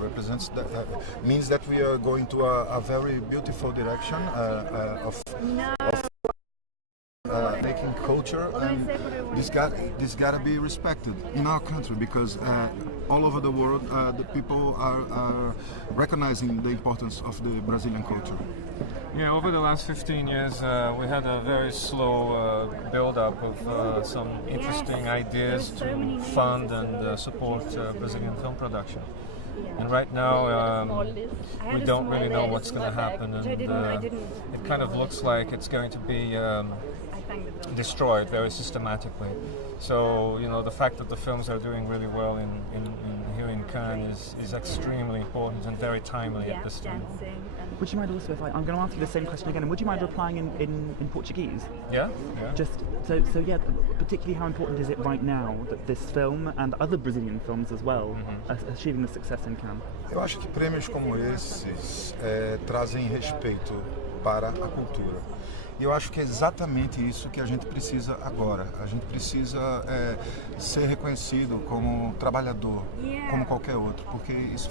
represents that, means that we are going to a very beautiful direction of making culture, and this gotta be respected in our country, because all over the world the people are recognizing the importance of the Brazilian culture. Yeah, over the last 15 years, we had a very slow build-up of some interesting ideas to fund and support Brazilian film production. And right now, we don't really know what's going to happen, and it kind of looks like it's going to be destroyed very systematically. So, you know, the fact that the films are doing really well here in Cannes is extremely important and very timely at this time. Would you mind also, if I'm going to ask you the same question again, and would you mind replying in Portuguese? Yeah. Just so yeah, particularly how important is it right now that this film and other Brazilian films as well are achieving the success in Cannes? Eu acho que prêmios como esses trazem respeito para a cultura. E eu acho que é exatamente isso que a gente precisa agora. A gente precisa ser reconhecido como trabalhador, como qualquer outro, porque isso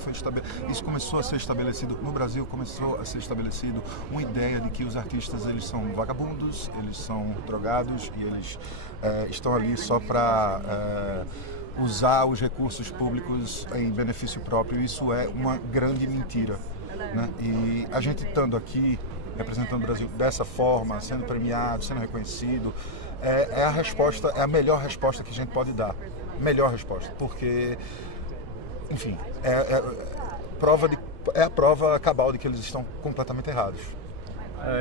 começou a ser estabelecido no Brasil, começou a ser estabelecido uma ideia de que os artistas eles são vagabundos, eles são drogados e eles estão ali só para usar os recursos públicos em benefício próprio. Isso é uma grande mentira, né? E a gente estando aqui representando o Brasil dessa forma, sendo premiado, sendo reconhecido, é a resposta, é a melhor resposta que a gente pode dar. Melhor resposta, porque, enfim, é a prova cabal de que eles estão completamente errados.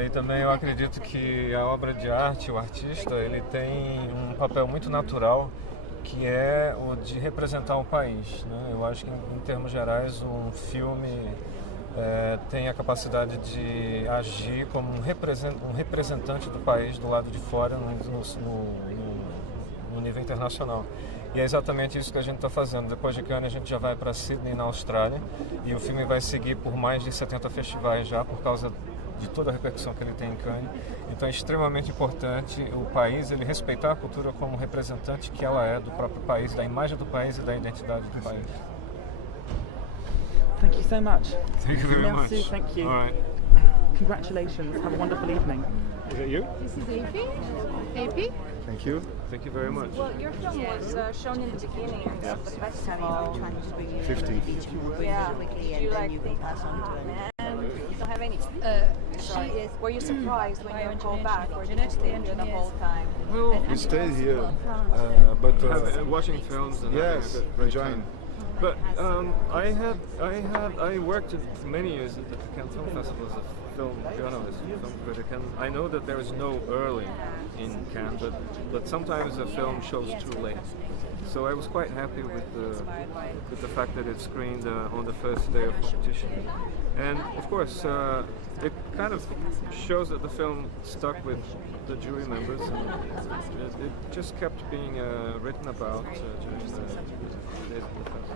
E também eu acredito que a obra de arte, o artista, ele tem um papel muito natural, que é o de representar o país, né? Eu acho que, em termos gerais, um filme tem a capacidade de agir como um representante do país do lado de fora no nível internacional. E é exatamente isso que a gente está fazendo. Depois de Cannes, a gente já vai para Sydney, na Austrália, e o filme vai seguir por mais de 70 festivais já, por causa de toda a repercussão que ele tem em Cannes. Então é extremamente importante o país ele respeitar a cultura como representante que ela é do próprio país, da imagem do país e da identidade do país. Thank you so much. Thank you very Merci, much. thank you. All right. Congratulations. Have a wonderful evening. Is it you? This is AP. AP? Thank you. Thank you very much. Well, your film was shown in the beginning of the festival. 15. Yeah. Do you like think, man, you don't have any? Were you surprised when you go back, or did you stay here the whole time? Well, We stayed here, but watching films and yes, enjoying. But I worked for many years at the Cannes Film Festival as a film journalist, film critic, and I know that there is no early in Cannes, but sometimes a film shows too late. So I was quite happy with the fact that it screened on the first day of competition, and of course it kind of shows that the film stuck with the jury members, and it just kept being written about during the days of the festival.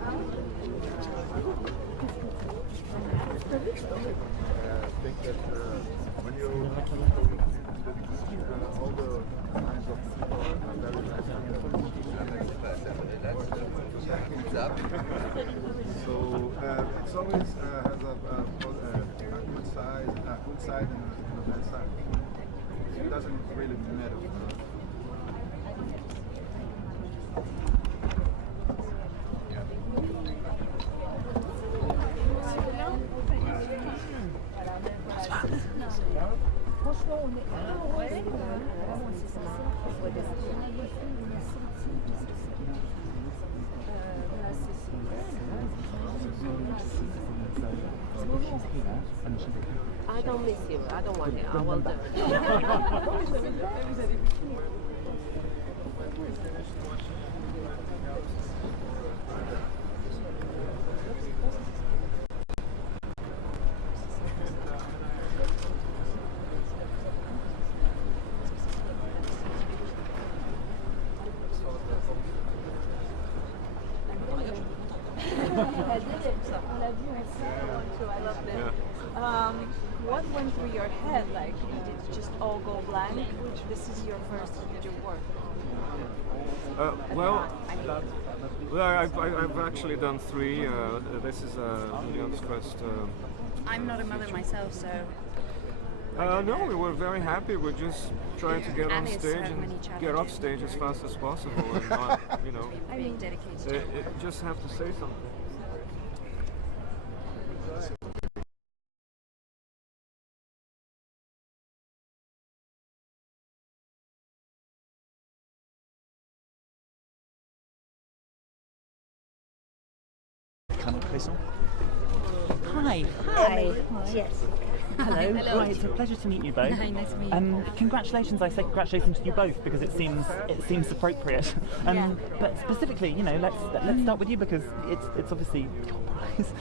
I think that when you all the minds of the people are very nice. So it's always has a good side and a bad side. It doesn't really matter. I don't miss you. I don't want it. I will do. I loved it. What went through your head? Like, did it just all go blank? This is your first major work. Well, Well, I've actually done 3. This is Leon's first. I'm not a mother myself, so. No, we were very happy. We're just trying to get on Alice stage had many and challenges. get off stage as fast as possible, and not, Being dedicated. just have to say something. Hi. Hi. Yes. Hello. Right, it's a pleasure to meet you both. Hi, nice to meet you. Congratulations! I say congratulations to you both because it seems appropriate. Yeah. But specifically, let's start with you because it's obviously your prize.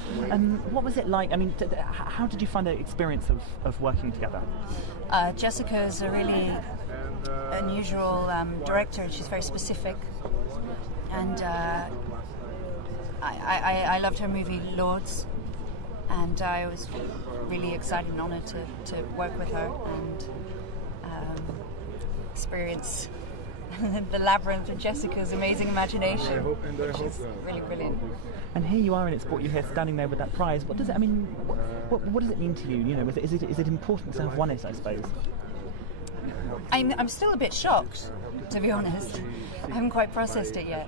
What was it like? I mean, how did you find the experience of working together? Jessica is a really unusual director. She's very specific, and I loved her movie Lords, and I was really excited and honoured to work with her and experience the labyrinth of Jessica's amazing imagination. She's really brilliant. And here you are, and it's brought you here, standing there with that prize. What does it? I mean, what does it mean to you? Is it important to have won it? I suppose. I'm still a bit shocked, to be honest. I haven't quite processed it yet.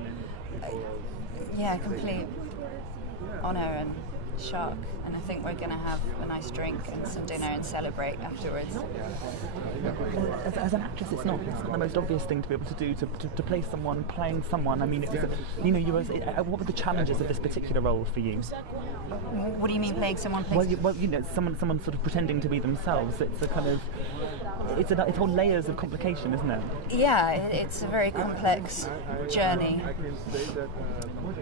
Complete honour and shock, and I think we're going to have a nice drink and some dinner and celebrate afterwards. As an actress, it's not the most obvious thing to be able to do to play someone playing someone. I mean, what were the challenges of this particular role for you? What do you mean playing someone? Someone sort of pretending to be themselves. It's a kind of it's whole layers of complication, isn't it? Yeah, it's a very complex journey.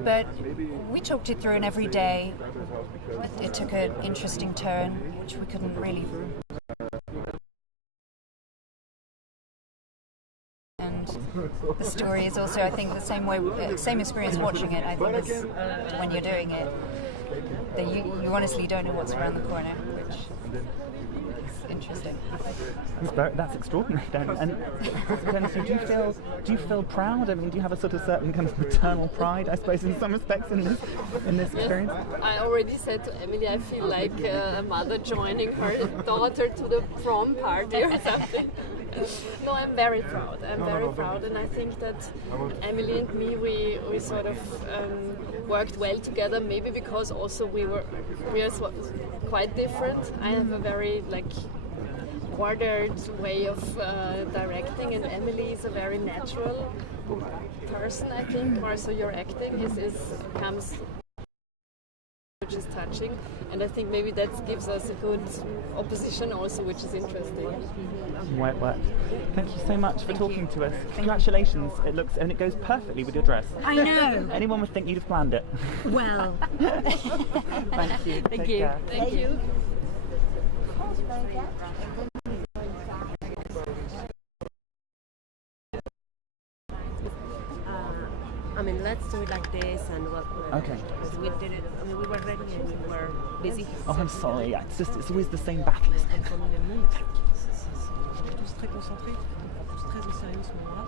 But we talked it through, and every day it took an interesting turn, which we couldn't really. And the story is also, I think, the same experience watching it, I think, as when you're doing it. That you honestly don't know what's around the corner, which is interesting. That's extraordinary, then. And so do you feel proud? I mean, do you have a sort of certain kind of maternal pride, I suppose, in some respects in this experience? I already said to Emily, I feel like a mother joining her daughter to the prom party or something. No, I'm very proud. I'm very proud, and I think that Emily and me, we sort of worked well together. Maybe because also we are quite different. I have a very ordered way of directing, and Emily is a very natural person. I think also your acting comes. Which is touching, and I think maybe that gives us a good opposition also, which is interesting. Right. Thank you so much for talking to us. Congratulations! It goes perfectly with your dress. I know. Anyone would think you'd have planned it. Well. Thank you. Thank you. Thank you. I mean, let's do it like this, and Okay. we did it. I mean, we were ready and we were busy. Oh, I'm sorry. Yeah, it's always the same battle, isn't it? Comme le monde, on est tous très concentrés, on prend tous très au sérieux ce moment-là.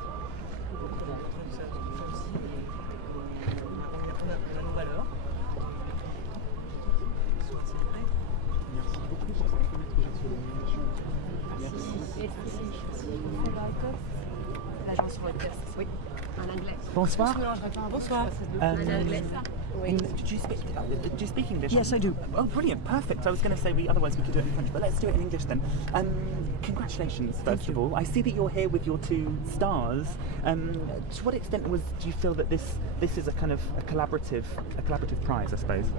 On a nos valeurs. Merci beaucoup pour cette L'agence Reuters. Oui. En anglais. Bonsoir. Bonsoir. Do you speak English? Yes, I do. Oh, brilliant, perfect. I was going to say otherwise we could do it in French, but let's do it in English then. Congratulations, first of all. I see that you're here with your 2 stars. To what extent do you feel that this is a kind of a collaborative prize, I suppose?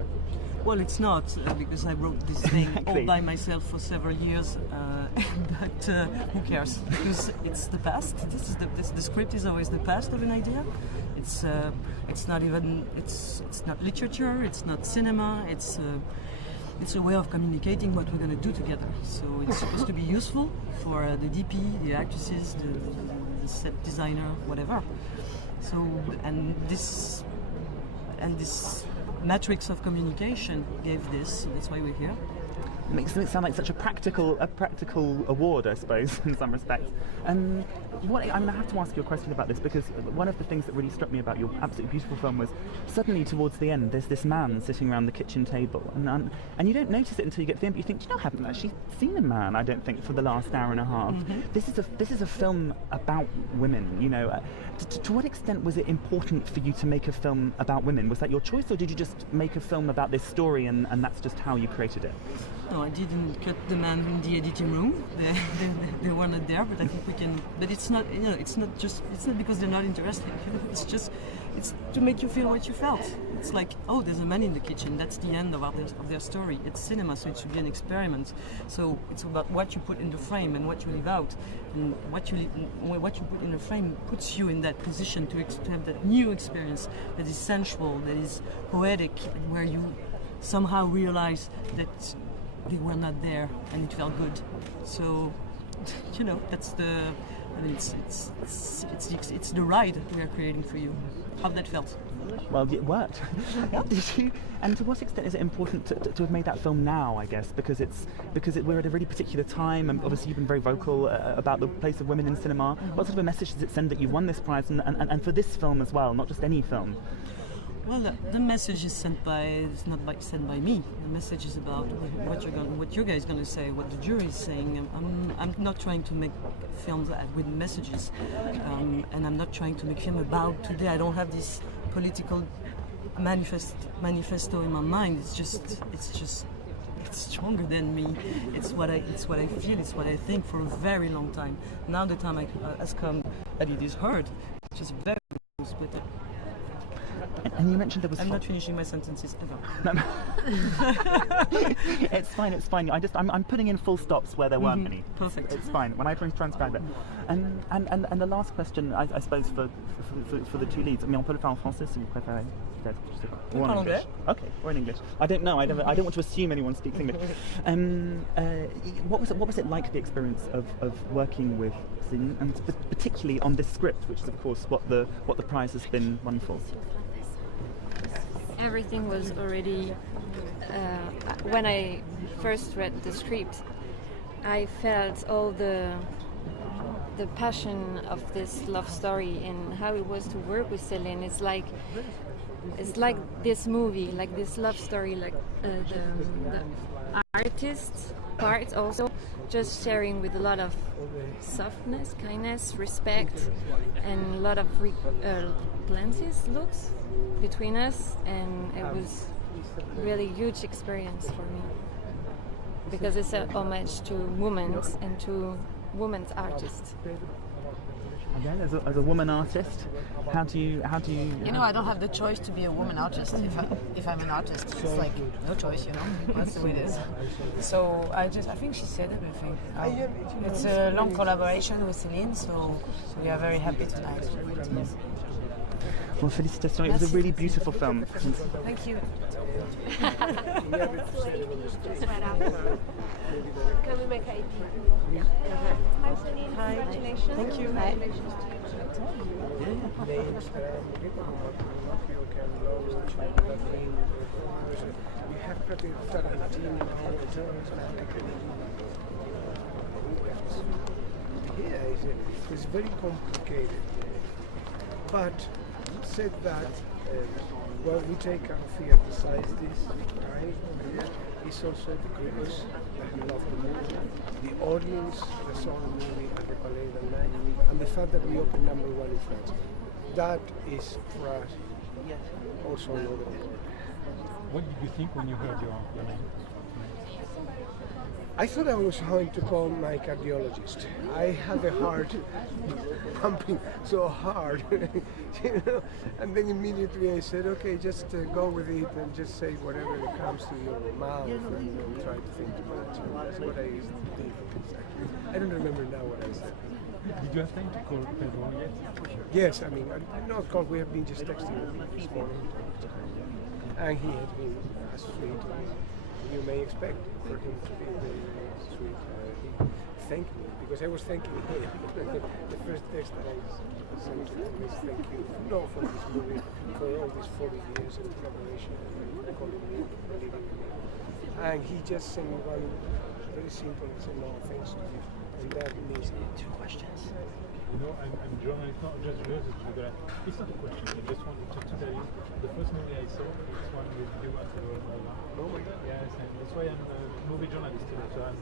Well, it's not because I wrote this thing Exactly. all by myself for several years. But who cares? Because it's the past. The script is always the past of an idea. It's not literature. It's not cinema. It's a way of communicating what we're going to do together. So it's supposed to be useful for the DP, the actresses, the set designer, whatever. So and this matrix of communication gave this, so that's why we're here. makes it sound like such a practical award, I suppose, in some respects. I have to ask you a question about this, because one of the things that really struck me about your absolutely beautiful film was suddenly towards the end there's this man sitting around the kitchen table, and you don't notice it until you get to the end, but you think, I haven't actually seen a man, I don't think, for the last hour and a half. Mm-hmm. This is a film about women, to what extent was it important for you to make a film about women? Was that your choice, or did you just make a film about this story and that's just how you created it? No, I didn't cut the man in the editing room. They were not there, but I think we can. But it's not, it's not because they're not interested. It's to make you feel what you felt. It's like, oh, there's a man in the kitchen. That's the end of their story. It's cinema, so it should be an experiment. So it's about what you put in the frame and what you leave out, and what you put in the frame puts you in that position to have that new experience that is sensual, that is poetic, where you somehow realize that they were not there and it felt good. So, that's the. I mean, it's the ride we are creating for you. How that felt? Well, it worked. Did you? And to what extent is it important to have made that film now? I guess because we're at a really particular time, and obviously you've been very vocal about the place of women in cinema. What sort of a message does it send that you won this prize, and for this film as well, not just any film? Well, the message is sent sent by me. The message is about what you guys gonna say, what the jury is saying. I'm not trying to make films with messages, and I'm not trying to make film about today. I don't have this political manifesto in my mind. It's stronger than me. It's what I feel. It's what I think for a very long time. Now the time has come that it is heard. It's just very split. And you mentioned there was. I'm not finishing my sentences ever. It's fine. I'm putting in full stops where there weren't any. Perfect. It's fine. When I transcribe it. And the last question, I suppose, for the two leads. Mais on peut le faire en français si vous préférez. Peut-être. Je sais pas. Or in English. Okay, or in English. I don't know. I don't want to assume anyone speaks English. What was it like, the experience of working with Céline, and particularly on this script, which is of course what the prize has been won for? Everything was already. When I first read the script, I felt all the passion of this love story and how it was to work with Céline. It's like this movie, like this love story, like the artist part also, just sharing with a lot of softness, kindness, respect, and a lot of looks between us, and it was really huge experience for me because it's a homage to women and to women's artists. Again, as a woman artist, how do you? I don't have the choice to be a woman artist. If I'm an artist, it's like no choice. That's the way it is. So I think she said everything. It's a long collaboration with Céline, so we are very happy tonight. Well, félicitations. It was a really beautiful film. Thank you. Can we make ID? Yeah. Hi, Céline. Hi. Congratulations. Thank you. Hi. It's very complicated. But said that, we take care of emphasize this, right? It's also the critics that love the movie, the audience that saw the movie at the Palais that night, and the fact that we opened #1 in France. That is for us also another. What did you think when you heard your name? I thought I was going to call my cardiologist. I had the heart pumping so hard, and then immediately I said, okay, just go with it and just say whatever comes to your mouth and try to think about it. So that's what I did. I don't remember now what I said. Did you have time to call Pedro yet? Yes, I mean, not called, we have been just texting this morning. And he has been as sweet as you may expect for him to be very sweet. He thanked me because I was thanking him. The first text that I sent to him was thank you for this movie, for all these 40 years of collaboration and calling me, believing in me. and he just sent me one very simple and said, no, thanks to you. And that means 2 questions. You know, I'm German, it's not just related to that. It's not a question, I just wanted to tell you, the first movie I saw is one with you and the oh my God. Yes, and that's why I'm a movie journalist today, so I'm,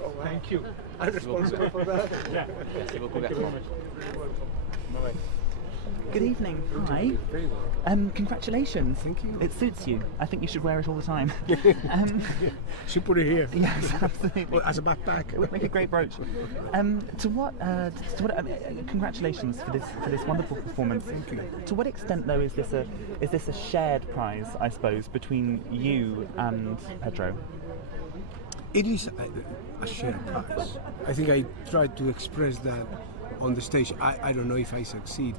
wow. thank you. I'm responsible for that. Yeah. Merci beaucoup, Thank you very Bertrand. much. Bye-bye. Good evening. Hi. Very well. Congratulations. Thank you. It suits you. I think you should wear it all the time. Should put it here. Yes, absolutely. Well, as a backpack. It would make a great brooch. Congratulations for this wonderful performance. Thank you. To what extent, though, is this a shared prize, I suppose, between you and Pedro? It is a shared prize. I think I tried to express that on the stage. I don't know if I succeed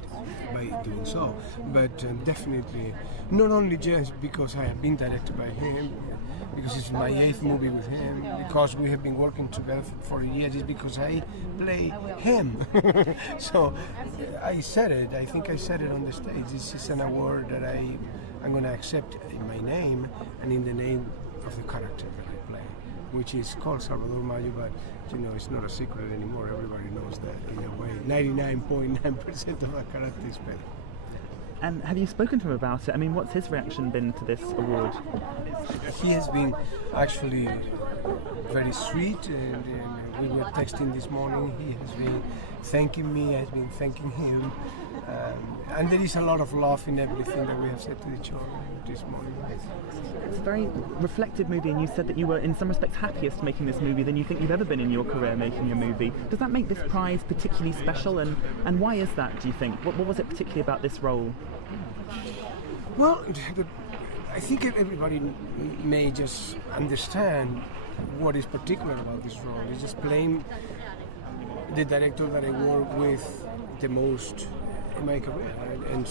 by doing so, but definitely not only just because I have been directed by him, because it's my 8th movie with him, because we have been working together for years, it's because I play him. So I said it, I think I said it on the stage. This is an award that I'm going to accept in my name and in the name of the character that I play, which is called Salvador Mayo, but you know, it's not a secret anymore. Everybody knows that in a way. 99.9% of the character is Pedro. And have you spoken to him about it? I mean, what's his reaction been to this award? He has been actually very sweet, and we were texting this morning. He has been thanking me, I have been thanking him, and there is a lot of love in everything that we have said to each other this morning. It's a very reflective movie, and you said that you were, in some respects, happiest making this movie than you think you've ever been in your career making a movie. Does that make this prize particularly special, and why is that, do you think? What was it particularly about this role? Well, I think everybody may just understand what is particular about this role. It's just playing the director that I work with the most in my career, and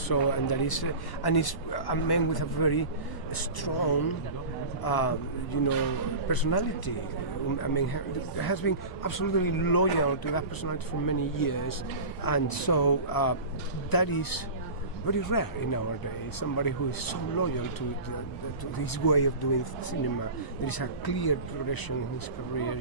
that is, and it's a man with a very strong, personality. I mean, has been absolutely loyal to that personality for many years, and so that is very rare in our day. Somebody who is so loyal to his way of doing cinema. There is a clear progression in his career,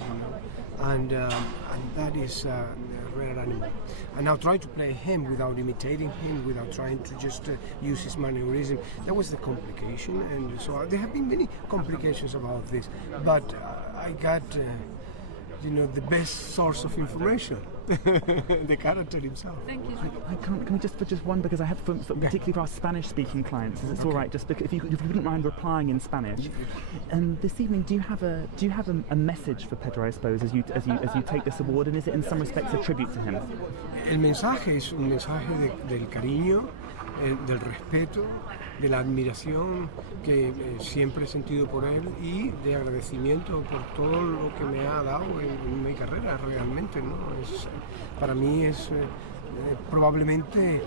and that is a rare animal. And now try to play him without imitating him, without trying to just use his mannerism. That was the complication, and so there have been many complications about this. But I got, the best source of information. The character himself. Thank you. Can we just, for just one, because I have, particularly for our Spanish-speaking clients, is it all right? Just because, if you wouldn't mind replying in Spanish. This evening, do you have a message for Pedro, I suppose, as you take this award, and is it in some respects a tribute to him? El mensaje es un mensaje del cariño, del respeto, de la admiración que siempre he sentido por él y de agradecimiento por todo lo que me ha dado en mi carrera realmente, ¿no? Para mí es probablemente,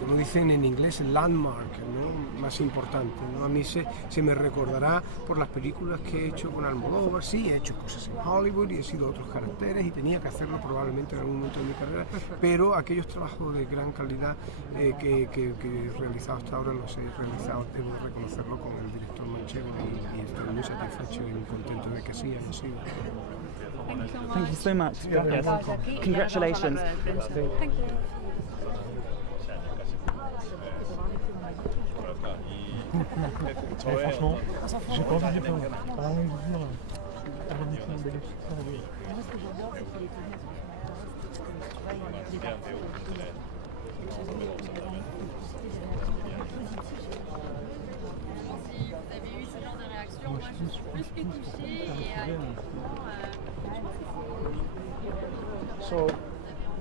como dicen en inglés, el landmark, ¿no? Más importante, ¿no? A mí se me recordará por las películas que he hecho con Almodóvar. Sí, he hecho cosas en Hollywood y he sido otros caracteres y tenía que hacerlo probablemente en algún momento de mi carrera, pero aquellos trabajos de gran calidad que he realizado hasta ahora los he realizado, debo de reconocerlo, con el director manchego y estoy muy satisfecho y muy contento de que así haya sido. Thank you so much. Gracias. Congratulations. Thank you. Franchement, j'ai pas envie de dire. So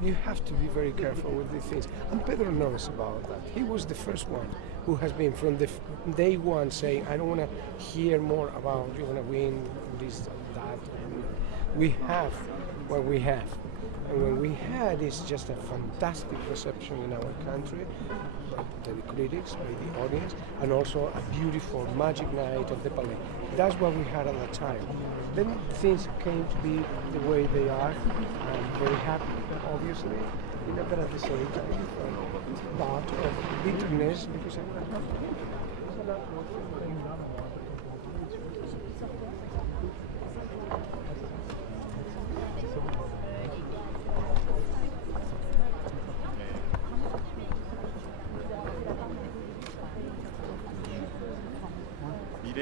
you have to be very careful with these things. And Pedro knows about that. He was the first one who has been from the day one saying, I don't want to hear more about you're going to win this and that. We have what we have. And what we had is just a fantastic reception in our country by the critics, by the audience, and also a beautiful magic night at the Palais. That's what we had at the time. Then things came to be the way they are. I'm very happy, obviously, but at the same time, a lot of bitterness because I'm not happy.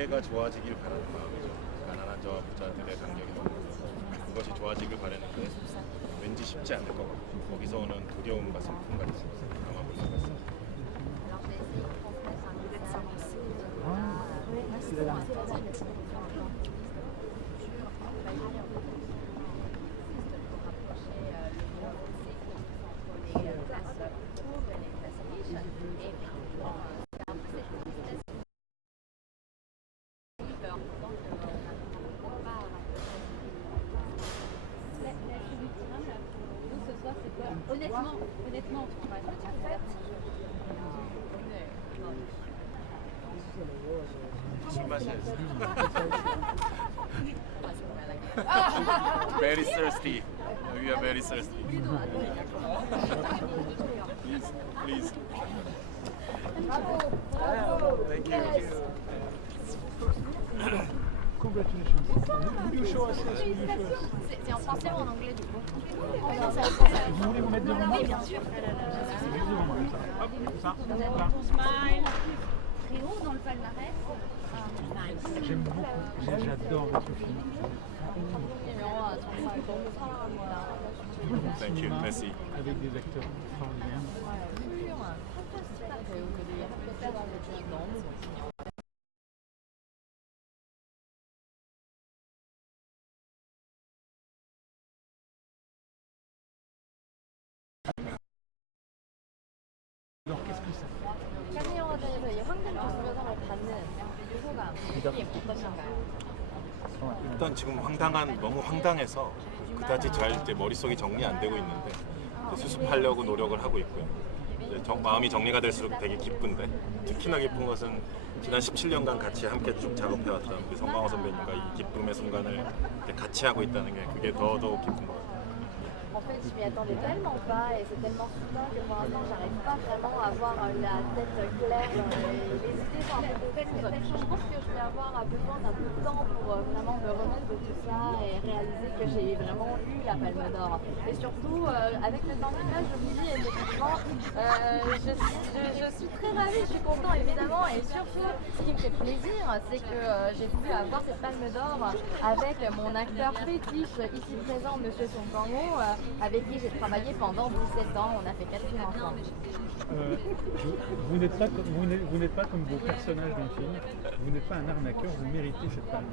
미래가 좋아지길 바라는 마음이죠. 가난한 저와 부자들의 간격이 너무 크고 그것이 좋아지길 바라는데 왠지 쉽지 않을 것 같고 거기서 오는 두려움과 슬픔 같은 경험을 해봤습니다. Honnêtement, 술 마셔야지. Very thirsty. We are very thirsty. Please, please. Thank you. Congratulations. Will you show us? Will you show us? C'est en français ou en anglais du coup? Vous voulez vous mettre devant moi? Oui, bien sûr. C'est juste devant moi, comme ça. Hop, comme ça. Là. Très haut dans le palmarès. J'aime beaucoup. J'adore votre film. Thank you. Merci. Avec des acteurs extraordinaires. Alors, qu'est-ce que ça fait? 칸 영화제에서 이 황금 조수료상을 받는 소감 이게 어떠신가요? 일단 지금 너무 황당해서 그다지 잘 이제 머릿속이 정리 안 되고 있는데 수습하려고 노력을 하고 있고요. 이제 마음이 정리가 될수록 되게 기쁜데 특히나 기쁜 것은 지난 17년간 같이 함께 쭉 작업해왔던 우리 성광호 선배님과 이 기쁨의 순간을 같이 하고 있다는 게 그게 더더욱 기쁜 것 같아요. En fait, je m'y attendais tellement pas et c'est tellement soudain que pour l'instant, j'arrive pas vraiment à avoir la tête claire. Les idées sont un peu confuses. Je pense que je vais avoir besoin d'un peu de temps pour vraiment me remettre de tout ça et réaliser que j'ai vraiment eu la Palme d'Or. Et surtout, avec le temps qui passe, je vous dis effectivement, je suis très ravie, je suis content évidemment. Et surtout, ce qui me fait plaisir, c'est que j'ai pu avoir cette Palme d'Or avec mon acteur fétiche ici présent, Monsieur Song Kang-ho, avec qui j'ai travaillé pendant 17 ans. On a fait 4 films ensemble. Vous n'êtes pas comme vos personnages dans le film. Vous n'êtes pas un arnaqueur, vous méritez cette palme.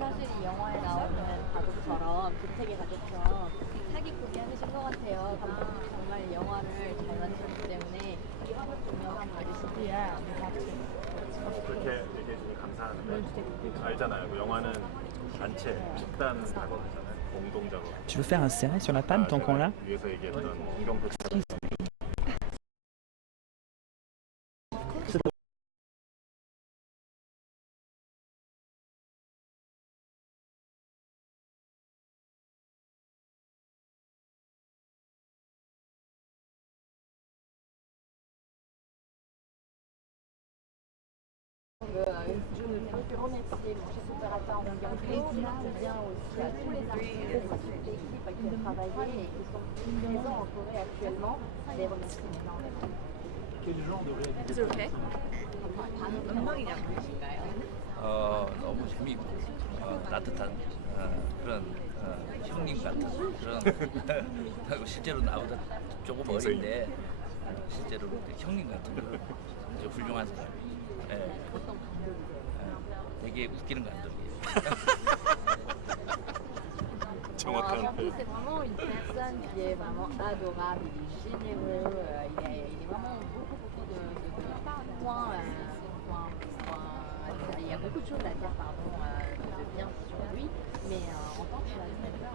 사실 이 영화에 나오는 가족처럼 주택의 가족처럼 사기꾼이 하신 것 같아요. 감독님 정말 영화를 잘 만들었기 때문에 동영상 받으시고요. 그렇게 얘기해 주니 감사하는데 알잖아요. 영화는 단체, 집단 작업이잖아요. 공동 작업. Tu veux faire un serré sur la palme tant qu'on l'a? 위에서 얘기했던 공동 작업. Je ne peux que remercier mon chef opérateur Miguel, bien aussi à tous les artistes de toute l'équipe qui a travaillé et qui sont présents en Corée actuellement. Les remercie énormément. Quel genre de réalité? 너무 재미있고 따뜻한 그런 형님 같은 그런 실제로 나보다 조금 어린데 실제로 형님 같은 그런 아주 훌륭한 사람이 되게 웃기는 감독이에요. Jean-Pierre, c'est vraiment une personne qui est vraiment adorable, il est généreux, il est vraiment beaucoup de points. Il y a beaucoup de choses à dire de bien sur lui, mais en tant que réalisateur,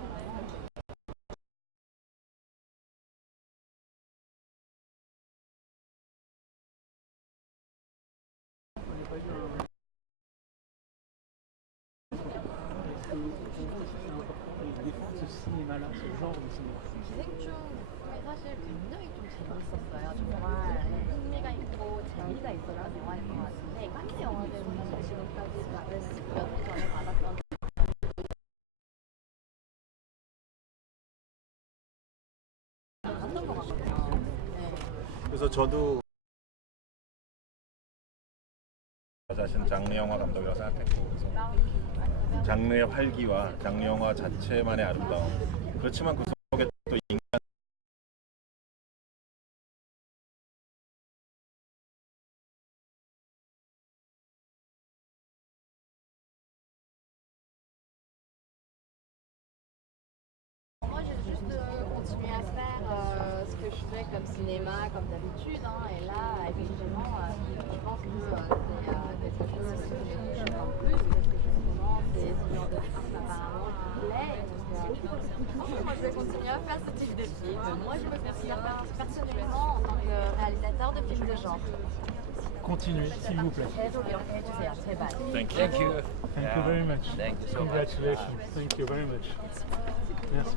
ce cinéma-là, ce genre de cinéma. 기생충 사실 굉장히 좀 재밌었어요. 정말 흥미가 있고 재미가 있었던 영화인 것 같은데 칸네 영화제는 사실 지금까지 다른 몇해 전에 받았던 어떤 것 같아요. 네. 그래서 저도 자신은 장르 영화 감독이라고 생각했고, 그래서 장르의 활기와 장르 영화 자체만의 아름다움, 그렇지만 그 속에 또 인간 Moi, j'ai juste continué à faire ce que je fais comme cinéma, comme d'habitude. Et là, effectivement, je pense que c'est quelque chose que je fais en plus, parce que justement, c'est ce genre de film apparemment qui plaît. Moi, je vais continuer à faire ce type de film. Moi, je me considère personnellement en tant que réalisateur de films de genre. Continuez, s'il vous plaît. Thank you. Thank you very much. Thank you so much. Congratulations. Thank you very much. Merci.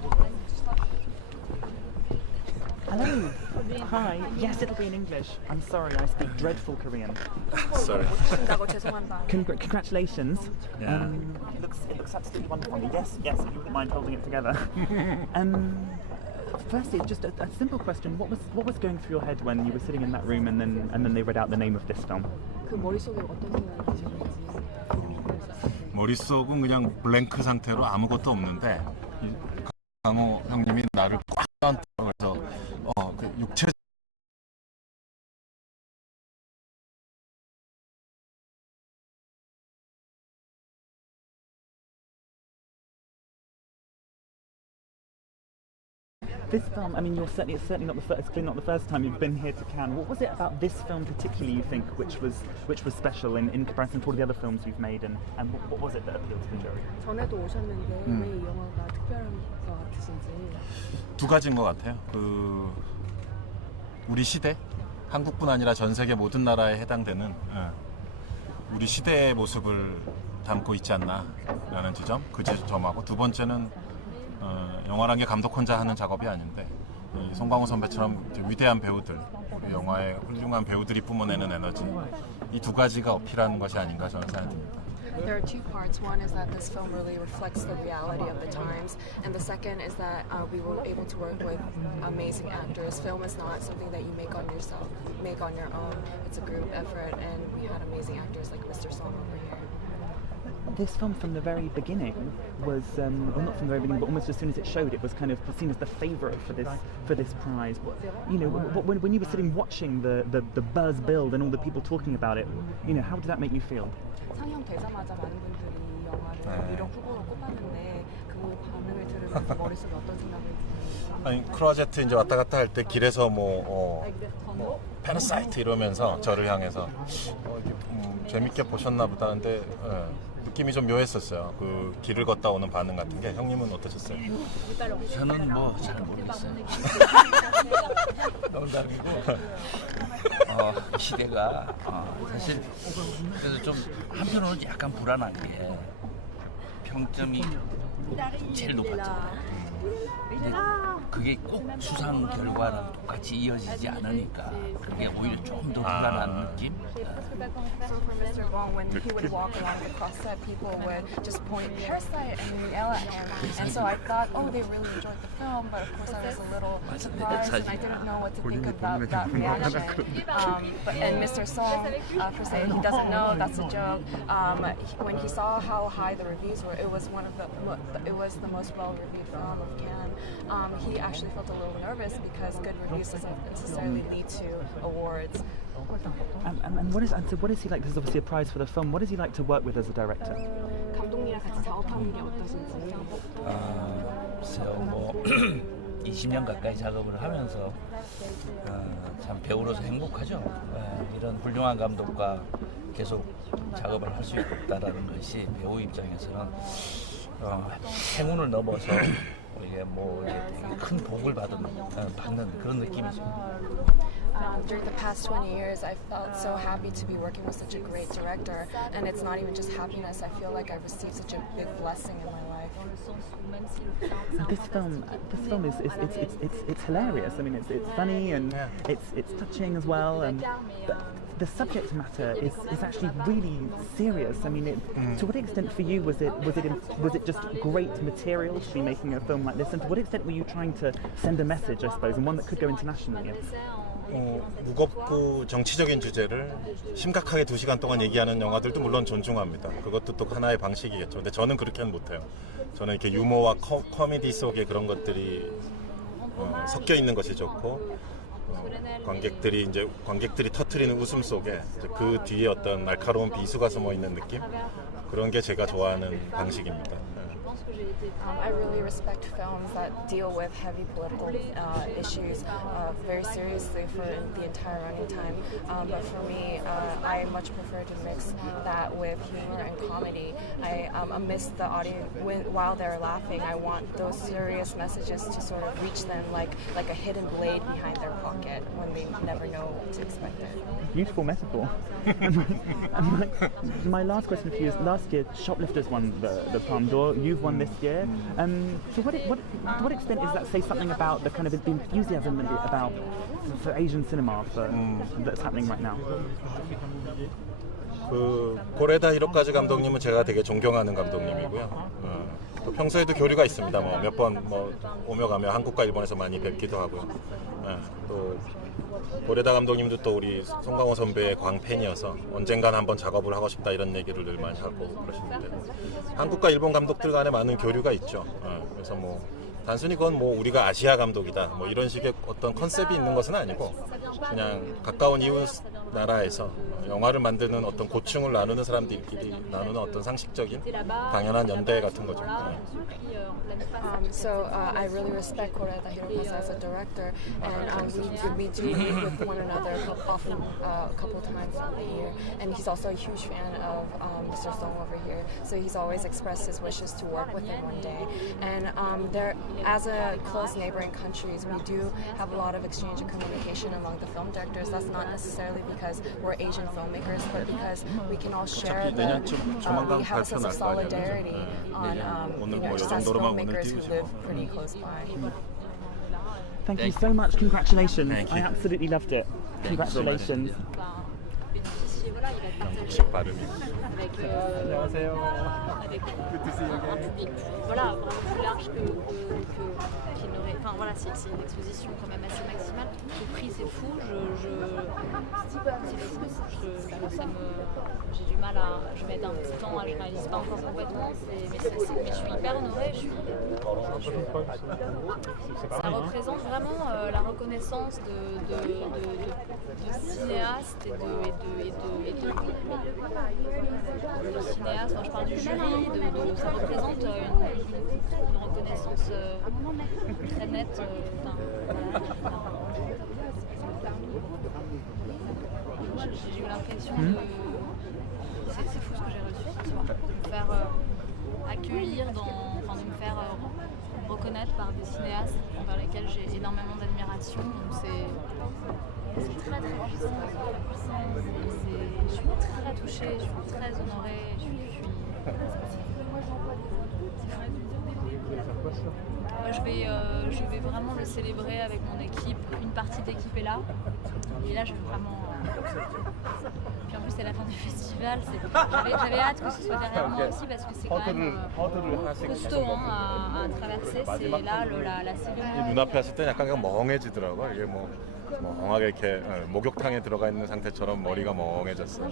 Hello. Hi. Yes, it'll be in English. I'm sorry, I speak dreadful Korean. Sorry. Congratulations. Yeah. It looks absolutely wonderful. Yes, if you wouldn't mind holding it together. Firstly, just a simple question. What was going through your head when you were sitting in that room and then they read out the name of this film? 그 머릿속에 어떤 생각이 드셨는지. 머릿속은 그냥 블랭크 상태로 아무것도 없는데 강호 형님이 나를 꽉 껴안더라고요. 그래서 그 육체 This film, I mean, it's certainly not the first time you've been here to Cannes. What was it about this film particularly, you think, which was special in comparison to all the other films you've made, and what was it that appealed to the jury? 전에도 오셨는데 왜 이 영화가 특별한 것 같으신지. 두 가지인 것 같아요. 우리 시대, 한국뿐 아니라 전 세계 모든 나라에 해당되는 우리 시대의 모습을 담고 있지 않나라는 지점, 그 지점하고, 두 번째는 영화란 게 감독 혼자 하는 작업이 아닌데 송강호 선배처럼 위대한 배우들, 영화의 훌륭한 배우들이 뿜어내는 에너지, 이 두 가지가 어필하는 것이 아닌가 저는 생각합니다. There are two parts. One is that this film really reflects the reality of the times, and the second is that we were able to work with amazing actors. Film is not something that you make on your own. It's a group effort, and we had amazing actors like Mr. Song over here. This film, from the very beginning, was well, not from the very beginning, but almost as soon as it showed, it was kind of seen as the favourite for this prize. You know, when you were sitting watching the buzz build and all the people talking about it, you know, how did that make you feel? 상영되자마자 많은 분들이 이 영화를 유력 후보로 꼽았는데 그 반응을 들으면서 머릿속에 어떤 생각이 드세요? 아니, 크루아제트 이제 왔다 갔다 할 때 길에서 페르사이트 이러면서 저를 향해서 재밌게 보셨나 보다 하는데 느낌이 좀 묘했었어요. 그 길을 걷다 오는 반응 같은 게. 형님은 어떠셨어요? 저는 뭐 잘 모르겠어요. 농담이고 시대가 사실 그래서 좀 한편으로는 약간 불안한 게 평점이 제일 높았잖아요. 근데 그게 꼭 수상 결과랑 똑같이 이어지지 않으니까 그게 오히려 좀 더 불안한 느낌? So for Mr. Wong, when he would walk along the cross set, people would just point Parasite and yell at him. And so I thought, oh, they really enjoyed the film, but of course I was a little surprised and I didn't know what to think about that reaction. And Mr. Song, for saying he doesn't know, that's a joke. When he saw how high the reviews were, it was the most well-reviewed film of Cannes. He actually felt a little nervous because good reviews doesn't necessarily lead to awards. And what is he like? This is obviously a prize for the film. What is he like to work with as a director? 감독님이랑 같이 작업하는 게 어떠신지. 글쎄요, 뭐 20년 가까이 작업을 하면서 참 배우로서 행복하죠. 이런 훌륭한 감독과 계속 작업을 할 수 있다라는 것이 배우 입장에서는 행운을 넘어서 이게 뭐 되게 큰 복을 받는 그런 느낌이죠. During the past 20 years, I felt so happy to be working with such a great director, and it's not even just happiness. I feel like I've received such a big blessing in my life. This film is it's hilarious. I mean, it's funny and it's touching as well, and the subject matter is actually really serious. I mean, to what extent for you was it just great material to be making a film like this, and to what extent were you trying to send a message, I suppose, and one that could go internationally? 무겁고 정치적인 주제를 심각하게 2시간 동안 얘기하는 영화들도 물론 존중합니다. 그것도 또 하나의 방식이겠죠. 근데 저는 그렇게는 못해요. 저는 이렇게 유머와 코미디 속에 그런 것들이 섞여 있는 것이 좋고 관객들이 터트리는 웃음 속에 그 뒤에 어떤 날카로운 비수가 숨어 있는 느낌, 그런 게 제가 좋아하는 방식입니다. I really respect films that deal with heavy political issues very seriously for the entire running time. But for me, I much prefer to mix that with humor and comedy. Amidst the audience, while they're laughing, I want those serious messages to sort of reach them like a hidden blade behind their pocket when they never know what to expect it. Beautiful metaphor. My last question for you is, last year Shoplifters won the Palme d'Or, you've won this year. To what extent does that say something about the kind of the enthusiasm about for Asian cinema that's happening right now? 고레다 히로카즈 감독님은 제가 되게 존경하는 감독님이고요. 또 평소에도 교류가 있습니다. 몇 번 오며 가며 한국과 일본에서 많이 뵙기도 하고요. 또 고레다 감독님도 또 우리 송강호 선배의 광팬이어서 언젠간 한번 작업을 하고 싶다 이런 얘기를 늘 많이 하고 그러시는데, 한국과 일본 감독들 간에 많은 교류가 있죠. 그래서 단순히 그건 우리가 아시아 감독이다 이런 식의 어떤 컨셉이 있는 것은 아니고, 그냥 가까운 이웃 나라에서 영화를 만드는 어떤 고충을 나누는 사람들끼리 나누는 어떤 상식적인 당연한 연대 같은 거죠. So I really respect Koreeda Hirokazu as a director, and we do meet with one another often a couple times a year. And he's also a huge fan of Mr. Song over here, so he's always expressed his wishes to work with him one day. And as a close neighboring countries, we do have a lot of exchange and communication among the film directors. That's not necessarily because we're Asian filmmakers, but because we can all share we have a sense of solidarity on just as filmmakers who live pretty close by. Thank you so much. Congratulations. Thank you. I absolutely loved it. Congratulations. 한국식 발음이. 안녕하세요. Un public, voilà, vraiment plus large qu'il n'aurait. Enfin voilà, c'est une exposition quand même assez maximale. Le prix c'est fou. J'ai du mal à. Je vais mettre un petit temps, je réalise pas encore complètement. Mais je suis hyper honorée. Ça représente vraiment la reconnaissance de cinéastes et de cinéastes. Enfin, je parle du jury. Ça représente une reconnaissance très nette. J'ai eu l'impression de. C'est fou ce que j'ai reçu ce soir. De me faire accueillir, de me faire reconnaître par des cinéastes envers lesquels j'ai énormément d'admiration. Donc c'est très très puissant. Je suis très touchée, je suis très honorée. Je vais vraiment le célébrer avec mon équipe. Une partie d'équipe est là. Et là, je vais vraiment. Puis en plus, c'est la fin du festival. J'avais hâte que ce soit derrière moi aussi parce que c'est quand même costaud à traverser. C'est là la cérémonie. 눈앞에 왔을 때 약간 멍해지더라고요. 이게 멍하게 이렇게 목욕탕에 들어가 있는 상태처럼 머리가 멍해졌어요.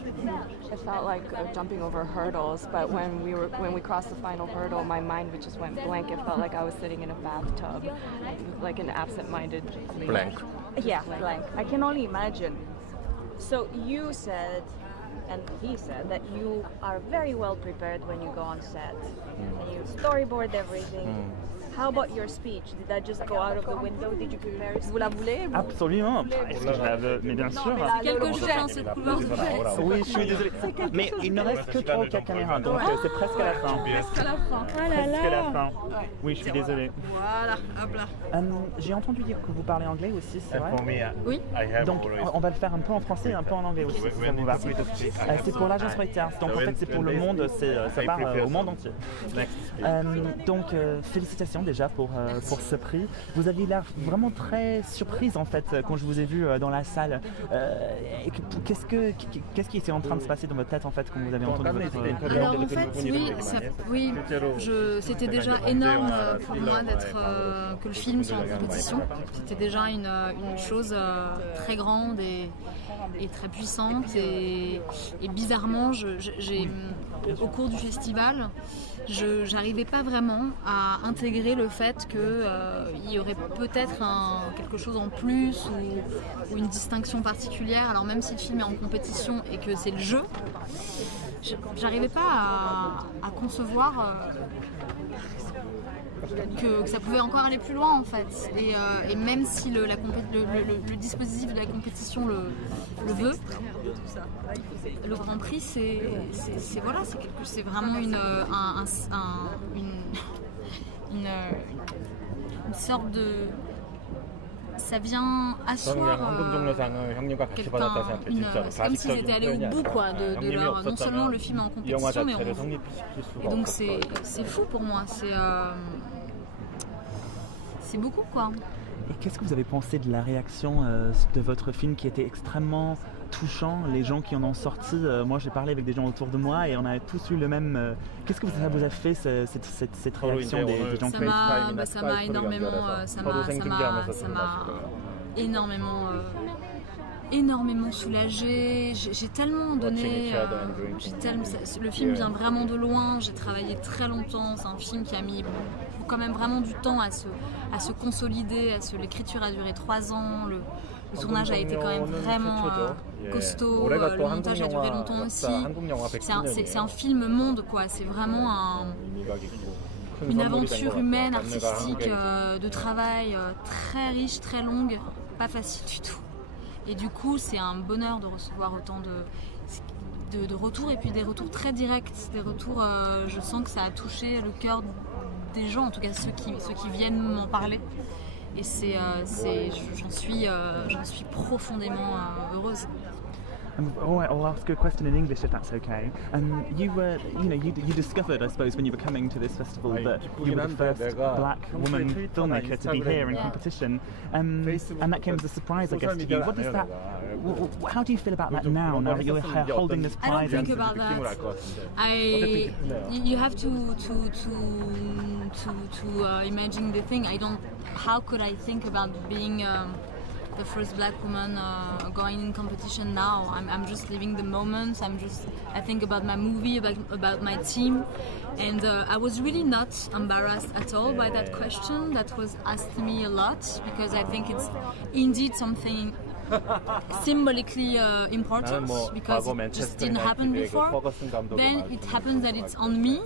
It felt like jumping over hurdles, but when we crossed the final hurdle, my mind just went blank. It felt like I was sitting in a bathtub, like an absent-minded Blank. Yeah, blank. I can only imagine. So you said, and he said, that you are very well prepared when you go on set, and you storyboard everything. How about your speech? Did that just go out of the window? Did you prepare it? Vous la voulez? Absolument. Est-ce que je la veux? Mais bien sûr. Quelque chose dans cette couleur. Oui, je suis désolé. Mais il ne reste que 3 ou 4 caméras, donc c'est presque à la fin. Presque à la fin. Ah là Presque à la là. fin. Oui, je suis désolé. Voilà, hop là. J'ai entendu dire que vous parlez anglais aussi, c'est vrai? Oui. Donc on va le faire un peu en français et un peu en anglais aussi, si ça vous va. C'est pour l'agence Reuters, donc en fait c'est pour le monde, ça part au monde entier. Donc félicitations déjà pour ce prix. Vous aviez l'air vraiment très surprise en fait quand je vous ai vu dans la salle. Qu'est-ce qui était en train de se passer dans votre tête en fait quand vous avez entendu votre... Alors en fait oui, c'était déjà énorme pour moi que le film soit en compétition. C'était déjà une chose très grande et très puissante et bizarrement au cours du festival j'arrivais pas vraiment à intégrer le fait qu'il y aurait peut-être quelque chose en plus ou une distinction particulière. Alors même si le film est en compétition et que c'est le jeu, j'arrivais pas à concevoir que ça pouvait encore aller plus loin en fait. Et même si le dispositif de la compétition le veut, le Grand Prix c'est vraiment une sorte de... Ça vient asseoir c'est comme s'ils étaient allés au bout quoi, de leur... Non seulement le film est en compétition, mais et donc c'est fou pour moi, c'est beaucoup quoi. Et qu'est-ce que vous avez pensé de la réaction de votre film qui était extrêmement touchant, les gens qui en ont sorti, moi j'ai parlé avec des gens autour de moi et on a tous eu le même... Qu'est-ce que ça vous a fait cette réaction des gens qui... Ça m'a énormément soulagée, j'ai tellement donné, le film vient vraiment de loin, j'ai travaillé très longtemps, c'est un film qui a mis quand même vraiment du temps à se consolider, l'écriture a duré 3 ans, le tournage a été quand même vraiment costaud, le montage a duré longtemps aussi, c'est un film monde quoi, c'est vraiment une aventure humaine, artistique, de travail très riche, très longue, pas facile du tout. Et du coup, c'est un bonheur de recevoir autant de retours et puis des retours très directs, des retours, je sens que ça a touché le cœur des gens, en tout cas ceux qui viennent m'en parler. Et j'en suis profondément heureuse. I'll ask a question in English if that's okay. You discovered, I suppose, when you were coming to this festival that you were the first black woman filmmaker to be here in competition, and that came as a surprise, I guess, to you. What does that? How do you feel about that now that you're holding this prize? I don't think about that. You have to imagine the thing. How could I think about being the first black woman going in competition now? I'm just living the moment. I think about my movie, about my team, and I was really not embarrassed at all by that question that was asked me a lot, because I think it's indeed something symbolically important, because it just didn't happen before. Then it happens that it's on me.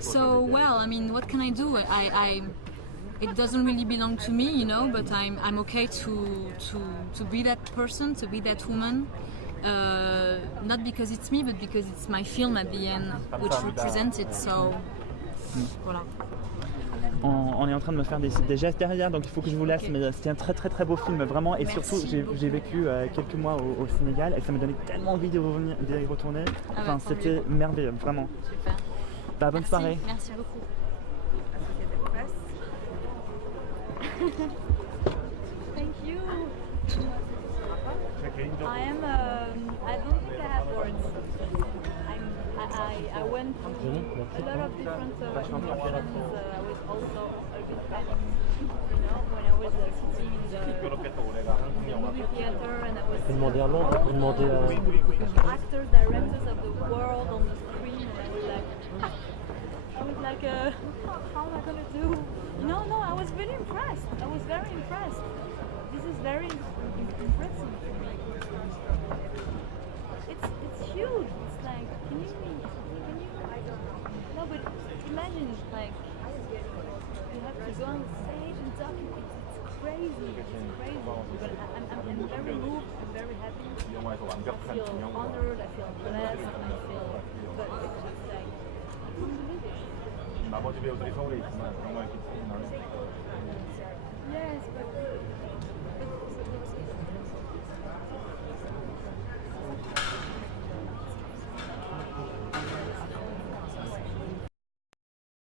So well, I mean, what can I do? It doesn't really belong to me, you know, but I'm okay to be that person, to be that woman. Not because it's me, but because it's my film at the end, which represents it. So, voilà. On est en train de me faire des gestes derrière, donc il faut que je vous laisse, mais c'était un très très très beau film, vraiment, et surtout j'ai vécu quelques mois au Sénégal et ça m'a donné tellement envie d'y retourner. Enfin, c'était merveilleux, vraiment. Super. Bah, bonne soirée. Merci beaucoup. Thank you. I don't think I have words. I went through a lot of different emotions. I was also a bit panicked, you know, when I was sitting in the movie theater and I was actors, directors of the world on the screen, and I was like, how am I gonna do? No, I was really impressed. I was very impressed. This is very impressive for me. It's huge. It's like, can you? No, but imagine like you have to go on stage and talk. It's crazy. It's crazy. But I'm very moved. I'm very happy. I feel honored. I feel blessed. But it's just like unbelievable. 나머지 배우들이 서울에 있지만 정말 깊이 나는 Yes, but